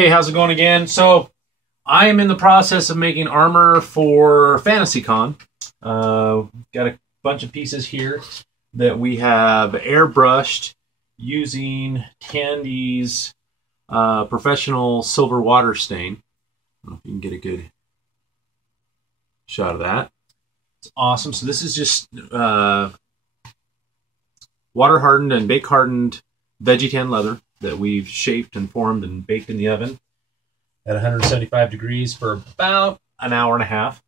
Hey, how's it going again? So I am in the process of making armor for FantasyCon. Got a bunch of pieces here that we have airbrushed using Tandy's professional silver water stain. I don't know if you can get a good shot of that. It's awesome. So this is just water hardened and bake hardened veggie tan leather that we've shaped and formed and baked in the oven at 175 degrees for about an hour and a half.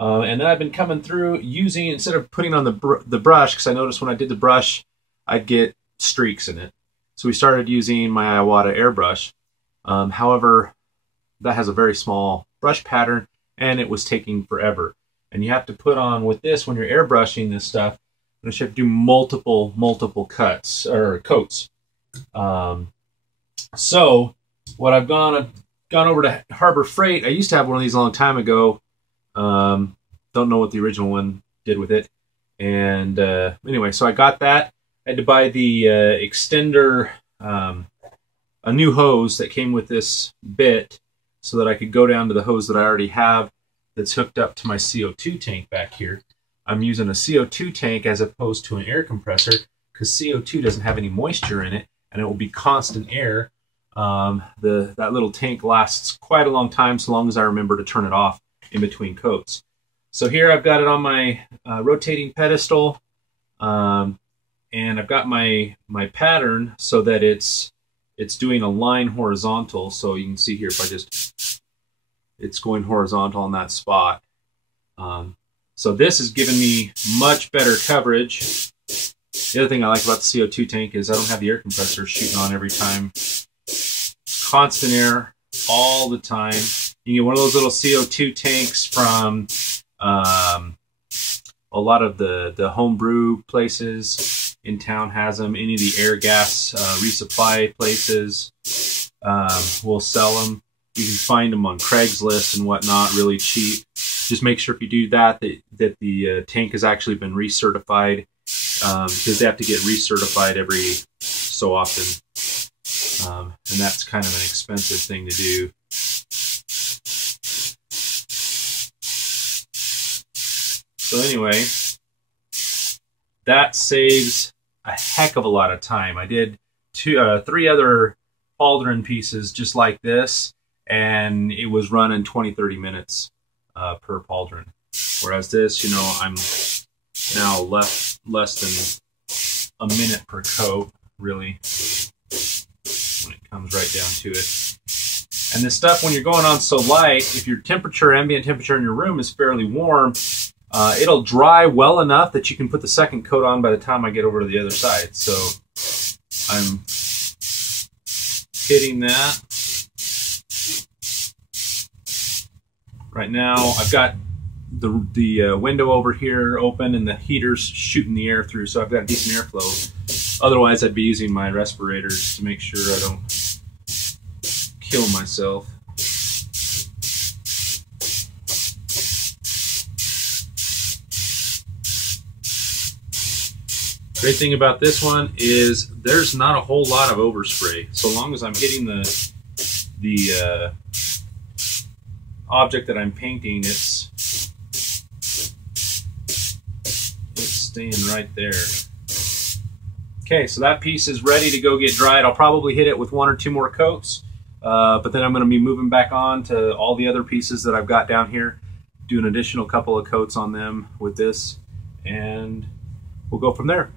And then I've been coming through using, instead of putting on the brush, because I noticed when I did the brush, I'd get streaks in it. So we started using my Iwata airbrush. However, that has a very small brush pattern, and it was taking forever. And you have to put on, with this, when you're airbrushing this stuff, you have to do multiple cuts, or coats. So what I've gone over to Harbor Freight. I used to have one of these a long time ago. Don't know what the original one did with it. And anyway, so I got that. I had to buy the extender, a new hose that came with this bit so that I could go down to the hose that I already have that's hooked up to my CO2 tank back here. I'm using a CO2 tank as opposed to an air compressor because CO2 doesn't have any moisture in it, and it will be constant air. That little tank lasts quite a long time, so long as I remember to turn it off in between coats. So here I've got it on my rotating pedestal, and I've got my pattern so that it's doing a line horizontal. So you can see here, if I just, it's going horizontal on that spot. So this is giving me much better coverage. The other thing I like about the CO2 tank is I don't have the air compressor shooting on every time. Constant air all the time. You get one of those little CO2 tanks from a lot of the homebrew places in town has them. Any of the air gas resupply places will sell them. You can find them on Craigslist and whatnot, really cheap. Just make sure if you do that the tank has actually been recertified, because they have to get recertified every so often. And that's kind of an expensive thing to do. So anyway, that saves a heck of a lot of time. I did three other pauldron pieces just like this, and it was running 20-30 minutes per pauldron. Whereas this, you know, I'm now less than a minute per coat, really, when it comes right down to it. And this stuff, when you're going on so light, if your ambient temperature in your room is fairly warm, it'll dry well enough that you can put the second coat on by the time I get over to the other side. So I'm hitting that. Right now, I've got the window over here open and the heater's shooting the air through, so I've got decent airflow. Otherwise, I'd be using my respirators to make sure I don't kill myself. Great thing about this one is there's not a whole lot of overspray. So long as I'm hitting the object that I'm painting, it's staying right there. Okay, so that piece is ready to go get dried. I'll probably hit it with 1 or 2 more coats, but then I'm going to be moving back on to all the other pieces that I've got down here, do an additional couple of coats on them with this, and we'll go from there.